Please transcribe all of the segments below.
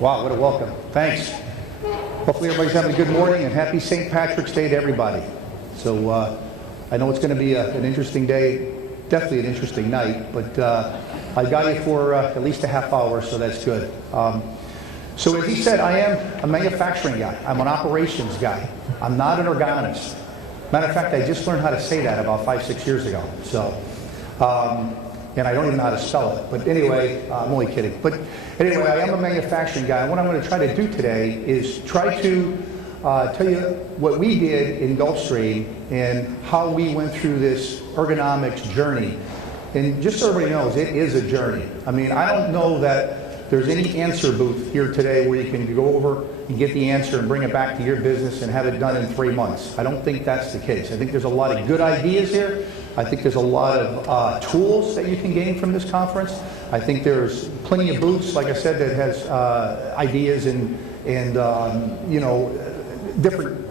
Wow, what a welcome. Thanks. Hopefully everybody's having a good morning and happy St. Patrick's Day to everybody. So I know it's going to be an interesting day, definitely an interesting night, but I got you for at least a half hour, so that's good. So as he said, I am a manufacturing guy. I'm an operations guy. I'm not an ergonomist. Matter of fact, I just learned how to say that about 5-6 years ago. So, and I don't even know how to spell it. But anyway, I'm only kidding. But anyway, I am a manufacturing guy. And what I'm going to try to do today is try to tell you what we did in Gulfstream and how we went through this ergonomics journey. And just so everybody knows, it is a journey. I mean, I don't know that there's any answer booth here today where you can go over and get the answer and bring it back to your business and have it done in 3 months. I don't think that's the case. I think there's a lot of good ideas here. I think there's a lot of tools that you can gain from this conference. I think there's plenty of booths, like I said, that has ideas and you know, different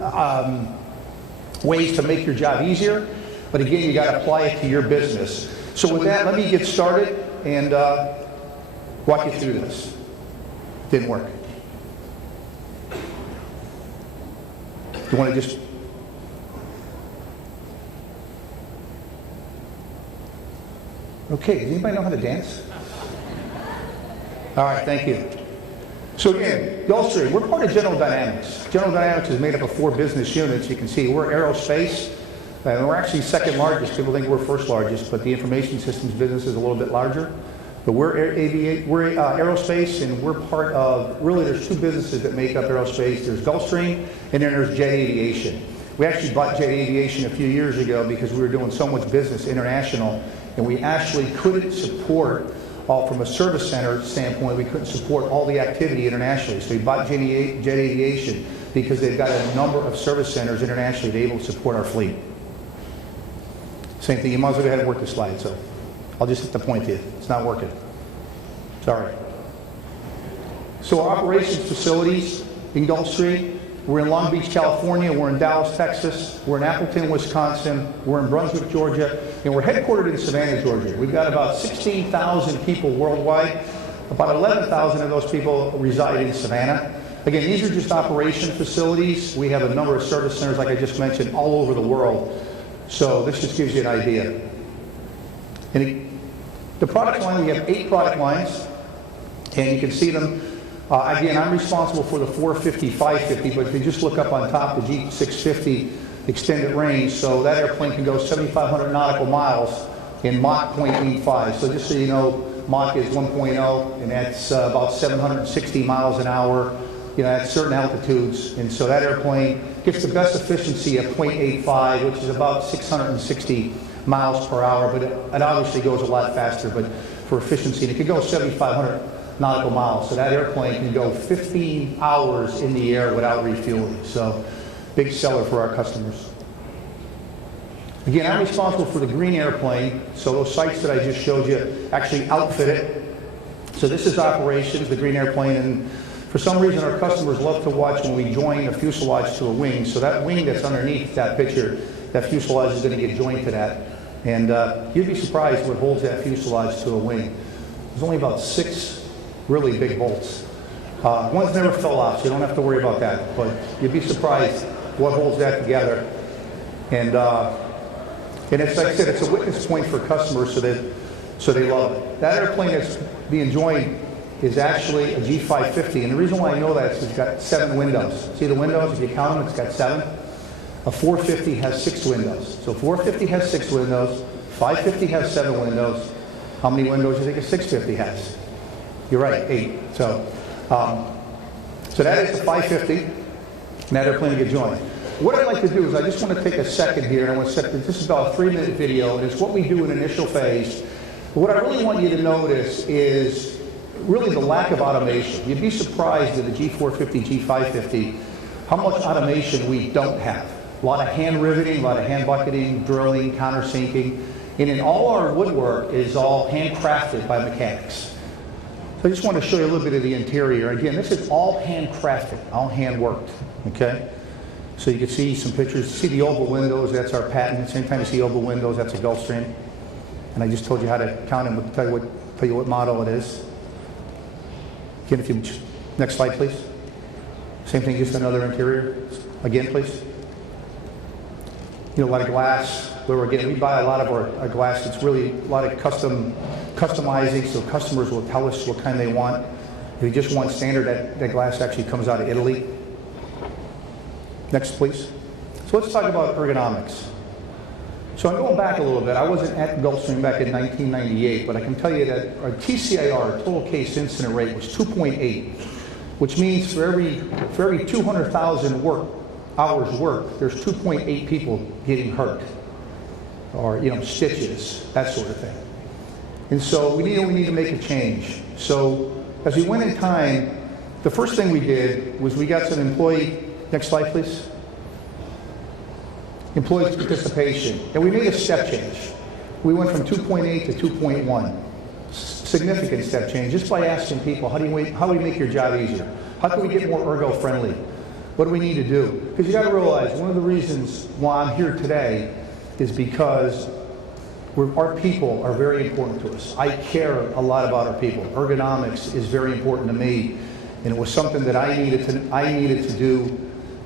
ways to make your job easier. But again, you got to apply it to your business. So with that, let me get started and walk you through this. Didn't work. Do you want to just... Okay, does anybody know how to dance? All right, thank you. So again, Gulfstream, we're part of General Dynamics. General Dynamics is made up of 4 business units. You can see we're aerospace, and we're actually second largest. People think we're first largest, but the information systems business is a little bit larger. But we're aerospace, and we're part of, really there's 2 businesses that make up aerospace. There's Gulfstream, and then there's jet aviation. We actually bought jet aviation a few years ago because we were doing so much business international, and we actually couldn't support, from a service center standpoint, we couldn't support all the activity internationally. So we bought jet aviation because they've got a number of service centers internationally to be able to support our fleet. Same thing, you might as well go ahead and work the slide, so I'll just hit the point here. It's not working. Sorry. So our operations facilities in Gulfstream, we're in Long Beach, California, we're in Dallas, Texas, we're in Appleton, Wisconsin, we're in Brunswick, Georgia, and we're headquartered in Savannah, Georgia. We've got about 16,000 people worldwide. About 11,000 of those people reside in Savannah. Again, these are just operation facilities. We have a number of service centers, like I just mentioned, all over the world. So this just gives you an idea. And the product line, we have 8 product lines, and you can see them. Again, I'm responsible for the 450, 550, but if you just look up on top, the G650 extended range, so that airplane can go 7,500 nautical miles in Mach 0.85. So just so you know, Mach is 1.0, and that's about 760 miles an hour, you know, at certain altitudes. And so that airplane gets the best efficiency at 0.85, which is about 660 miles per hour, but it obviously goes a lot faster, but for efficiency, and it can go 7,500 nautical miles. So that airplane can go 15 hours in the air without refueling. So big seller for our customers. Again, I'm responsible for the green airplane. So those sites that I just showed you actually outfit it. So this is operations, the green airplane, and for some reason our customers love to watch when we join a fuselage to a wing. So that wing that's underneath that picture, that fuselage is going to get joined to that. And you'd be surprised what holds that fuselage to a wing. There's only about 6 really big bolts. One's never fell off, so you don't have to worry about that. But you'd be surprised what holds that together. And it's like I said, it's a witness point for customers, so they love it. That airplane that's being joined is actually a G550, and the reason why I know that is it's got 7 windows. See the windows? If you count them, it's got 7. A 450 has 6 windows. So 450 has 6 windows. 550 has 7 windows. How many windows do you think a 650 has? You're right, 8. So that is the 550, and that airplane will get joined. What I'd like to do is I just want to take a second here, and I want to set this is about a 3-minute video, and it's what we do in initial phase. But what I really want you to notice is really the lack of automation. You'd be surprised at the G450, G550, how much automation we don't have. A lot of hand riveting, a lot of hand bucketing, drilling, countersinking, and in all our woodwork is all handcrafted by mechanics. So I just want to show you a little bit of the interior. Again, this is all handcrafted, all hand worked, okay? So you can see some pictures. See the oval windows, that's our patent. Same time you see oval windows, that's a Gulfstream. And I just told you how to count them, but tell you what model it is. Again, if you Next slide, please. Same thing, just another interior. Again, please. You know, a lot of glass, where we buy a lot of our glass. It's really a lot of customizing, so customers will tell us what kind they want. If you just want standard, that glass actually comes out of Italy. Next, please. So let's talk about ergonomics. So I'm going back a little bit. I wasn't at Gulfstream back in 1998, but I can tell you that our TCIR, total case incident rate, was 2.8, which means for every 200,000 hours worked, there's 2.8 people getting hurt, or stitches, that sort of thing. And so we need to make a change. So as we went in time, the first thing we did was we got some employee. Next slide, please. Employee participation, and we made a step change. We went from 2.8 to 2.1. Significant step change, just by asking people, how do we make your job easier? How can we get more ergo-friendly? What do we need to do? Because you got to realize, one of the reasons why I'm here today is because our people are very important to us. I care a lot about our people. Ergonomics is very important to me, and it was something that I needed to do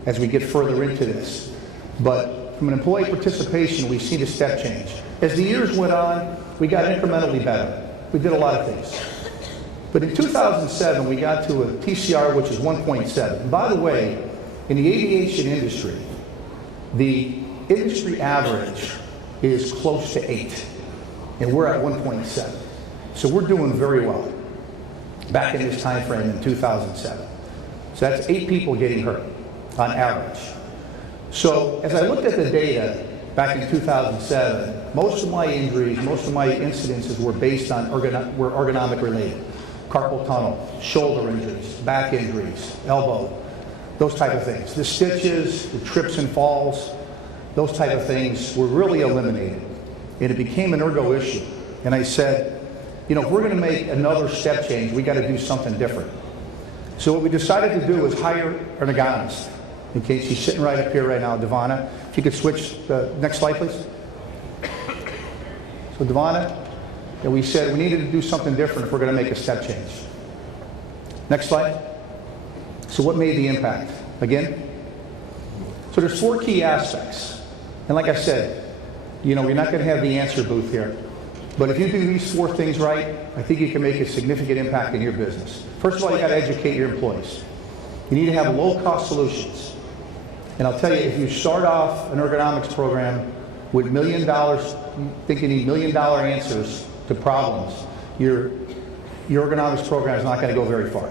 as we get further into this. But from an employee participation, we've seen a step change. As the years went on, we got incrementally better. We did a lot of things. But in 2007, we got to a TCR which is 1.7. And by the way, in the aviation industry, the industry average is close to 8. And we're at 1.7. So we're doing very well back in this time frame in 2007. So that's 8 people getting hurt on average. So as I looked at the data back in 2007, most of my injuries, most of my incidences were based on ergonomic related. Carpal tunnel, shoulder injuries, back injuries, elbow, those type of things. The stitches, the trips and falls, those type of things were really eliminated. And it became an ergo issue. And I said, if we're going to make another step change, we got to do something different. So what we decided to do was hire an ergonomist. Okay, she's sitting right up here right now, Devana. If you could switch the next slide, please. So Devana, and we said we needed to do something different if we're going to make a step change. Next slide. So what made the impact? Again? So there's 4 key aspects. And like I said, you're not going to have the answer booth here. But if you do these 4 things right, I think you can make a significant impact in your business. First of all, you got to educate your employees. You need to have low-cost solutions. And I'll tell you, if you start off an ergonomics program with $1 million, think you need $1 million answers to problems, your ergonomics program is not going to go very far.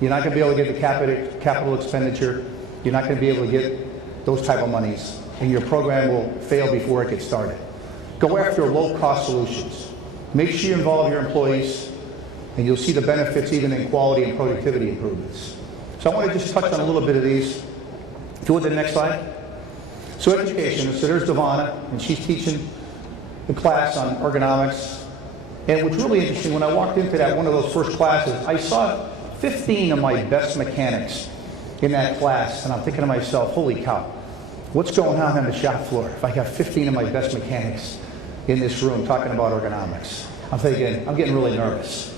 You're not going to be able to get the capital expenditure. You're not going to be able to get those type of monies, and your program will fail before it gets started. Go after low-cost solutions. Make sure you involve your employees, and you'll see the benefits even in quality and productivity improvements. So I want to just touch on a little bit of these. If you want the next slide. So education, so there's Devana, and she's teaching the class on ergonomics. And what's really interesting, when I walked into one of those first classes, I saw 15 of my best mechanics in that class, and I'm thinking to myself, holy cow, what's going on the shop floor if I got 15 of my best mechanics in this room talking about ergonomics? I'm thinking, I'm getting really nervous.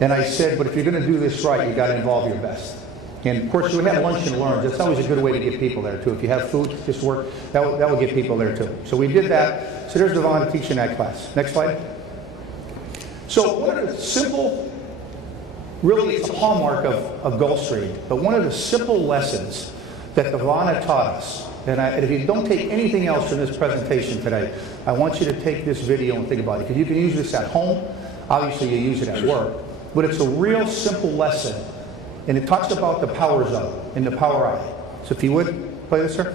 And I said, but if you're going to do this right, you got to involve your best. And of course, we have lunch and learns. That's always a good way to get people there too. If you have food, just work, that will get people there too. So we did that. So there's Devana teaching that class. Next slide. So one of the simple, really it's a hallmark of Gulfstream, but one of the simple lessons that Devana taught us, and if you don't take anything else from this presentation today, I want you to take this video and think about it. Because you can use this at home, obviously you use it at work, but it's a real simple lesson. And it talks about the power zone and the power eye. So if you would, play this, sir.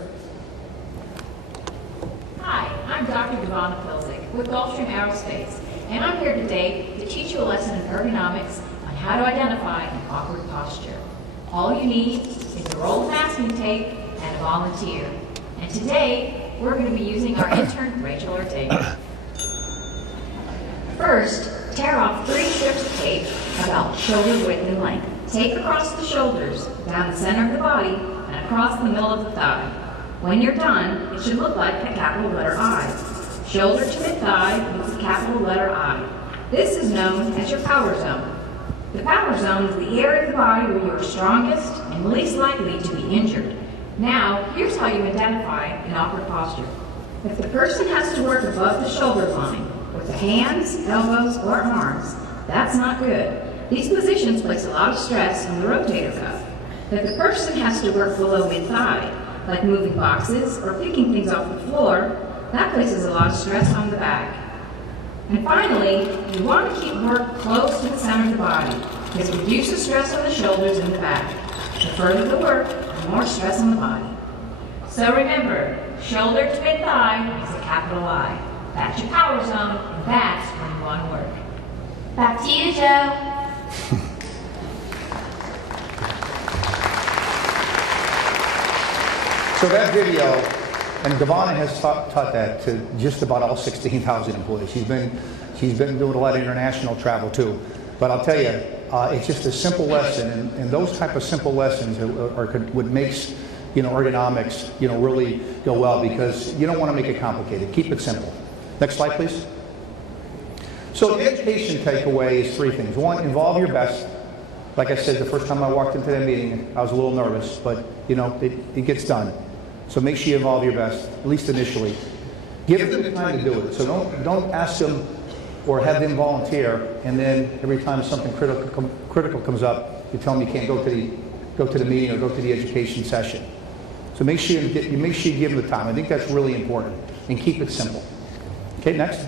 Hi, I'm Dr. Savannah with Gulfstream Aerospace, and I'm here today to teach you a lesson in ergonomics on how to identify an awkward posture. All you need is a roll of masking tape and a volunteer. And today, we're going to be using our intern, Rachel Ortega. First, tear off 3 strips of tape about shoulder width and length. Tape across the shoulders, down the center of the body, and across the middle of the thigh. When you're done, it should look like a capital letter I. Shoulder to mid-thigh meets the capital letter I. This is known as your power zone. The power zone is the area of the body where you are strongest and least likely to be injured. Now, here's how you identify an awkward posture. If the person has to work above the shoulder line with the hands, elbows, or arms, that's not good. These positions place a lot of stress on the rotator cuff. If the person has to work below mid-thigh, like moving boxes or picking things off the floor, that places a lot of stress on the back. And finally, you want to keep work close to the center of the body. This reduces stress on the shoulders and the back. The further the work, the more stress on the body. So remember, shoulder to mid-thigh is a capital I. That's your power zone, and that's where you want to work. Back to you, Joe. So that video, and Savannah has taught that to just about all 16,000 employees. She's been doing a lot of international travel too. But I'll tell you, it's just a simple lesson, and those type of simple lessons are what makes ergonomics really go well, because you don't want to make it complicated. Keep it simple. Next slide, please. So the education takeaway is three things. One, involve your best. Like I said, the first time I walked into that meeting, I was a little nervous, but it gets done. So make sure you involve your best, at least initially. Give them the time to do it. So don't ask them or have them volunteer, and then every time something critical comes up, you tell them you can't go to the meeting or go to the education session. So make sure you give them the time. I think that's really important, and keep it simple. Okay, next.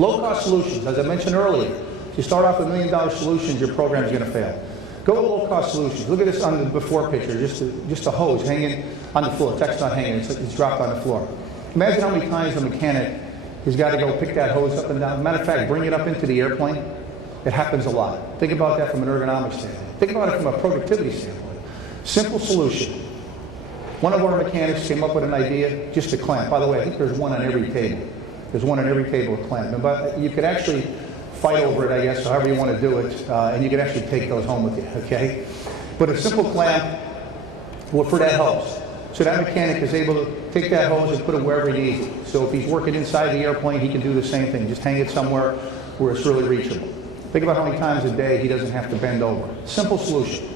Low-cost solutions. As I mentioned earlier, if you start off with $1 million solutions, your program is going to fail. Go with low-cost solutions. Look at this on the before picture, just a hose hanging on the floor. Tech's not hanging, it's dropped on the floor. Imagine how many times a mechanic has got to go pick that hose up and down. Matter of fact, bring it up into the airplane. It happens a lot. Think about that from an ergonomics standpoint. Think about it from a productivity standpoint. Simple solution. One of our mechanics came up with an idea, just a clamp. By the way, I think there's one on every table. There's one on every table, a clamp. But you could actually fight over it, I guess, however you want to do it, and you can actually take those home with you, okay? But a simple clamp for that hose. So that mechanic is able to take that hose and put it wherever he needs it. So if he's working inside the airplane, he can do the same thing. Just hang it somewhere where it's really reachable. Think about how many times a day he doesn't have to bend over. Simple solution.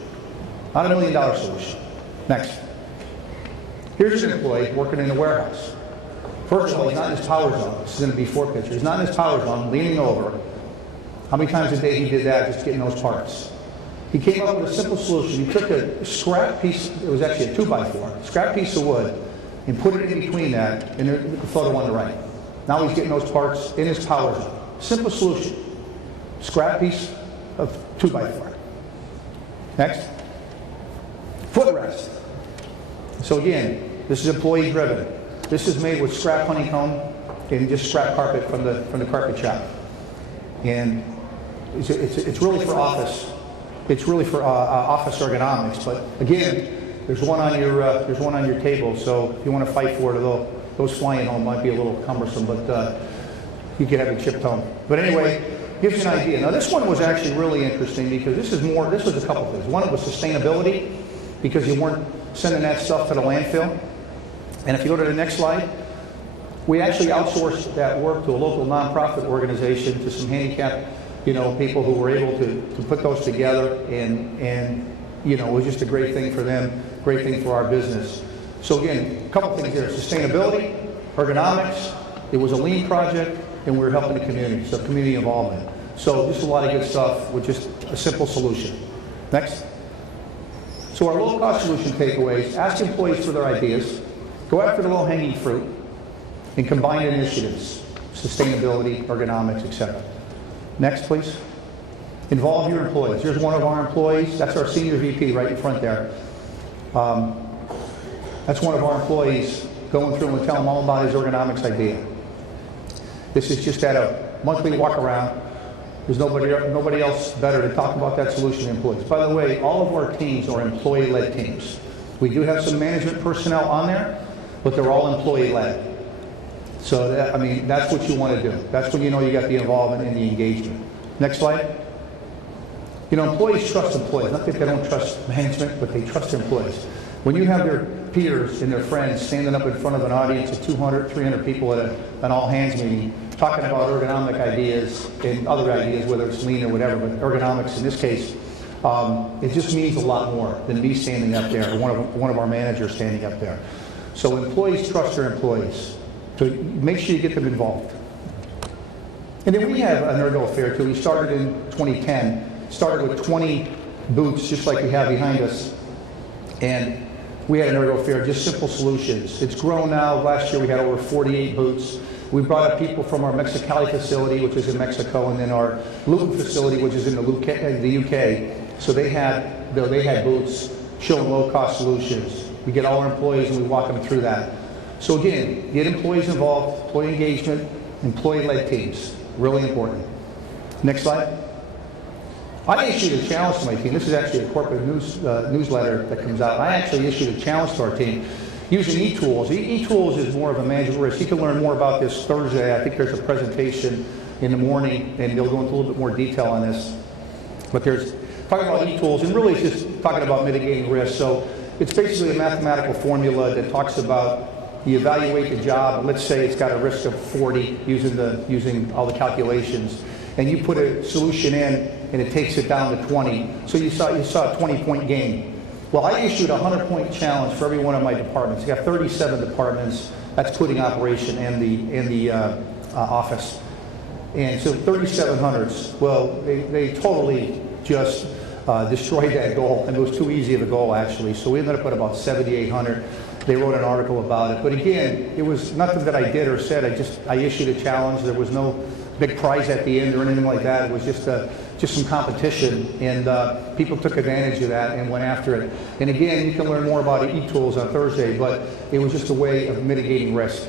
Not $1 million solution. Next. Here's an employee working in a warehouse. First of all, he's not in his power zone. This is in the before picture. He's not in his power zone, leaning over. How many times a day he did that, just getting those parts? He came up with a simple solution. He took a scrap piece, it was actually a 2x4, scrap piece of wood, and put it in between that, and the photo on the right. Now he's getting those parts in his power zone. Simple solution. Scrap piece of 2x4. Next. Footrest. So again, this is employee driven. This is made with scrap honeycomb and just scrap carpet from the carpet shop. And it's really for office. It's really for office ergonomics. But again, there's one on your table. So if you want to fight for it, those flying home might be a little cumbersome, but you can have it shipped home. But anyway, gives you an idea. Now this one was actually really interesting because this was a couple things. One, it was sustainability, because you weren't sending that stuff to the landfill. And if you go to the next slide, we actually outsourced that work to a local nonprofit organization, to some handicapped, people who were able to put those together, and it was just a great thing for them, great thing for our business. So again, a couple things there: sustainability, ergonomics. It was a lean project, and we were helping the community, so community involvement. So just a lot of good stuff with just a simple solution. Next. So our low-cost solution takeaways: ask employees for their ideas, go after the low-hanging fruit, and combine initiatives, sustainability, ergonomics, etc. Next, please. Involve your employees. Here's one of our employees. That's our senior VP right in front there. That's one of our employees going through and telling them all about his ergonomics idea. This is just at a monthly walk around. There's nobody else better to talk about that solution than employees. By the way, all of our teams are employee-led teams. We do have some management personnel on there, but they're all employee-led. So that's what you want to do. That's when you know you got the involvement and the engagement. Next slide. Employees trust employees. Not that they don't trust management, but they trust employees. When you have their peers and their friends standing up in front of an audience of 200, 300 people at an all-hands meeting, talking about ergonomic ideas and other ideas, whether it's lean or whatever, but ergonomics in this case, it just means a lot more than me standing up there or one of our managers standing up there. So employees trust their employees. So make sure you get them involved. And then we have an ergo fair too. We started in 2010, started with 20 booths just like we have behind us. And we had an ergo fair, just simple solutions. It's grown now. Last year we had over 48 booths. We brought up people from our Mexicali facility, which is in Mexico, and then our Luton facility, which is in the UK. So they had booths showing low-cost solutions. We get all our employees and we walk them through that. So again, get employees involved, employee engagement, employee-led teams. Really important. Next slide. I issued a challenge to my team. This is actually a corporate newsletter that comes out. I actually issued a challenge to our team using eTools. eTools is more of a management risk. You can learn more about this Thursday. I think there's a presentation in the morning, and they'll go into a little bit more detail on this. But there's talking about eTools, and really it's just talking about mitigating risk. So it's basically a mathematical formula that talks about you evaluate the job, and let's say it's got a risk of 40 using all the calculations, and you put a solution in, and it takes it down to 20. So you saw a 20-point gain. Well, I issued a 100-point challenge for every one of my departments. I got 37 departments. That's including operation and the office. And so 3,700s. Well, they totally just destroyed that goal, and it was too easy of a goal actually. So we ended up at about 7,800. They wrote an article about it. But again, it was nothing that I did or said. I issued a challenge. There was no big prize at the end or anything like that. It was just some competition, and people took advantage of that and went after it. And again, you can learn more about eTools on Thursday, but it was just a way of mitigating risk.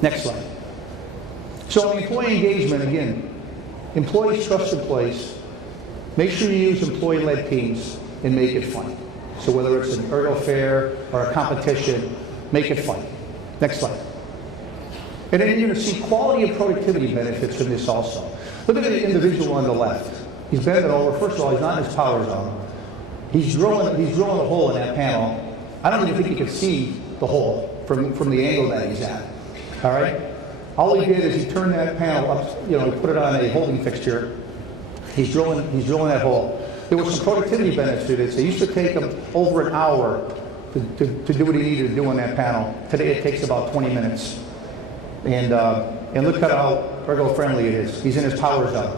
Next slide. So employee engagement, again, employees trust employees. Make sure you use employee-led teams and make it fun. So whether it's an ergo fair or a competition, make it fun. Next slide. And then you're going to see quality and productivity benefits from this also. Look at the individual on the left. He's bending over. First of all, he's not in his power zone. He's drilling a hole in that panel. I don't even think he could see the hole from the angle that he's at. All right? All he did is he turned that panel up, he put it on a holding fixture. He's drilling that hole. There was some productivity benefits to this. It used to take him over an hour to do what he needed to do on that panel. Today it takes about 20 minutes. And look at how ergo-friendly it is. He's in his power zone.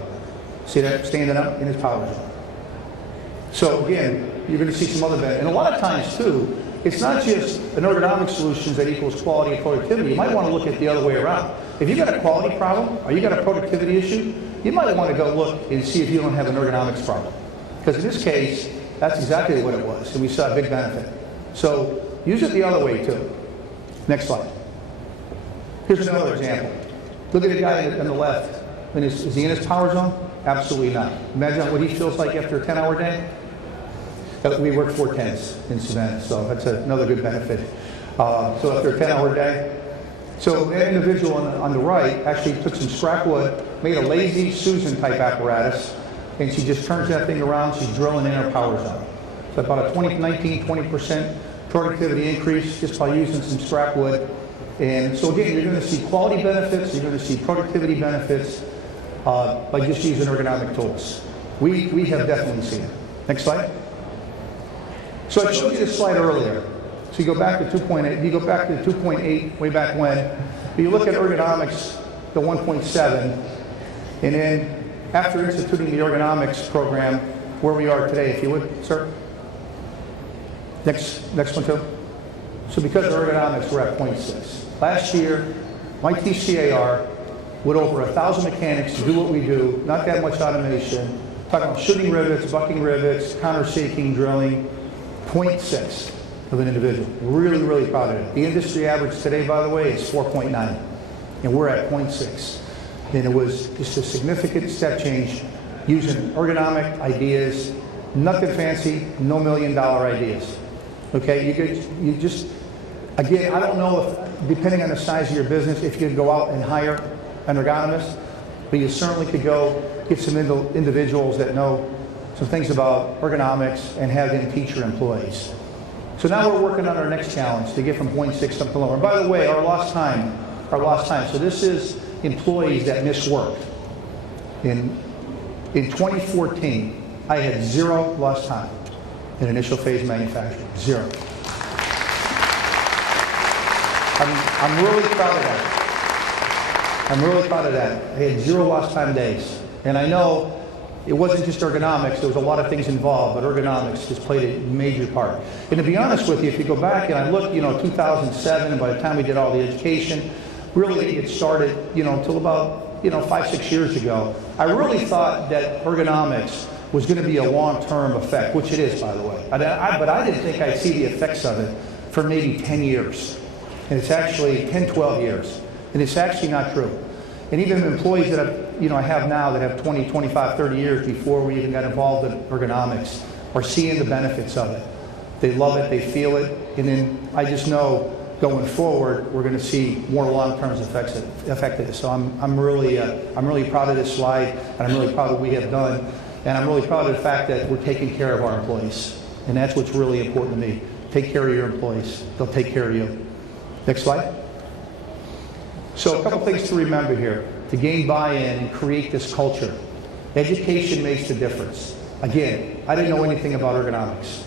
See that? Standing up in his power zone. So again, you're going to see some other benefits. And a lot of times too, it's not just an ergonomic solutions that equals quality and productivity. You might want to look at the other way around. If you've got a quality problem or you've got a productivity issue, you might want to go look and see if you don't have an ergonomics problem. Because in this case, that's exactly what it was, and we saw a big benefit. So use it the other way too. Next slide. Here's another example. Look at the guy on the left. Is he in his power zone? Absolutely not. Imagine what he feels like after a 10-hour day. We work 4 10s in Savannah, so that's another good benefit. So after a 10-hour day. So that individual on the right actually took some scrap wood, made a lazy Susan type apparatus, and she just turns that thing around. She's drilling in her power zone. So about a 20% productivity increase just by using some scrap wood. And so again, you're going to see quality benefits, you're going to see productivity benefits by just using ergonomic tools. We have definitely seen it. Next slide. So I showed you this slide earlier. So you go back to 2.8, you go back to 2.8 way back when. But you look at ergonomics, the 1.7, and then after instituting the ergonomics program, where we are today, if you would, sir. Next one too. So because of ergonomics, we're at 0.6. Last year, my TCAR, with over 1,000 mechanics to do what we do, not that much automation, talking about shooting rivets, bucking rivets, countersinking, drilling, 0.6 of an individual. Really, really proud of it. The industry average today, by the way, is 4.9, and we're at 0.6. And it was just a significant step change using ergonomic ideas, nothing fancy, no $1 million ideas. Okay, you just, again, I don't know if, depending on the size of your business, if you could go out and hire an ergonomist, but you certainly could go get some individuals that know some things about ergonomics and have them teach your employees. So now we're working on our next challenge to get from 0.6 up to lower. And by the way, our lost time. So this is employees that miss work. In 2014, I had 0 lost time in initial phase manufacturing, 0. I'm really proud of that. I'm really proud of that. I had 0 lost time days. And I know it wasn't just ergonomics, there was a lot of things involved, but ergonomics just played a major part. And to be honest with you, if you go back and I look, 2007, and by the time we did all the education, really it started, until about, 5-6 years ago. I really thought that ergonomics was going to be a long-term effect, which it is, by the way. But I didn't think I'd see the effects of it for maybe 10 years. And it's actually 10, 12 years. And it's actually not true. And even employees that I have now that have 20, 25, 30 years before we even got involved in ergonomics are seeing the benefits of it. They love it, they feel it, and then I just know going forward we're going to see more long-term effects of it. So I'm really proud of this slide, and I'm really proud of what we have done, and I'm really proud of the fact that we're taking care of our employees, and that's what's really important to me. Take care of your employees; they'll take care of you. Next slide. So a couple things to remember here. To gain buy-in and create this culture, education makes the difference. Again, I didn't know anything about ergonomics.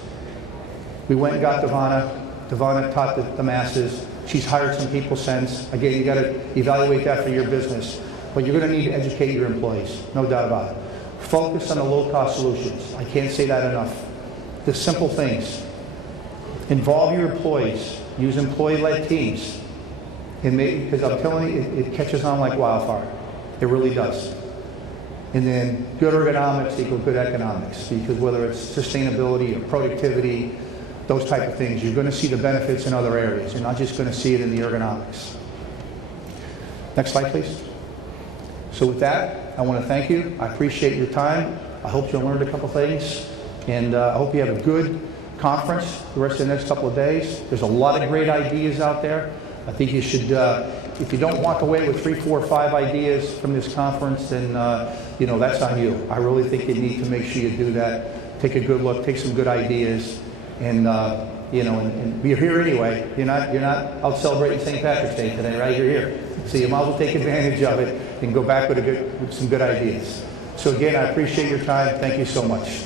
We went and got Savannah. Savannah taught the masses. She's hired some people since. Again, you got to evaluate that for your business. But you're going to need to educate your employees, no doubt about it. Focus on the low-cost solutions. I can't say that enough. The simple things. Involve your employees. Use employee-led teams. Because I'm telling you, it catches on like wildfire. It really does. And then good ergonomics equals good economics, because whether it's sustainability or productivity, those type of things, you're going to see the benefits in other areas. You're not just going to see it in the ergonomics. Next slide, please. So with that, I want to thank you. I appreciate your time. I hope you learned a couple things. And I hope you have a good conference the rest of the next couple of days. There's a lot of great ideas out there. I think you should, if you don't walk away with 3, 4, 5 ideas from this conference, then that's on you. I really think you need to make sure you do that. Take a good look, take some good ideas, and and you're here anyway. You're not out celebrating St. Patrick's Day today, right? You're here, so you might as well take advantage of it and go back with some good ideas. So again, I appreciate your time. Thank you so much.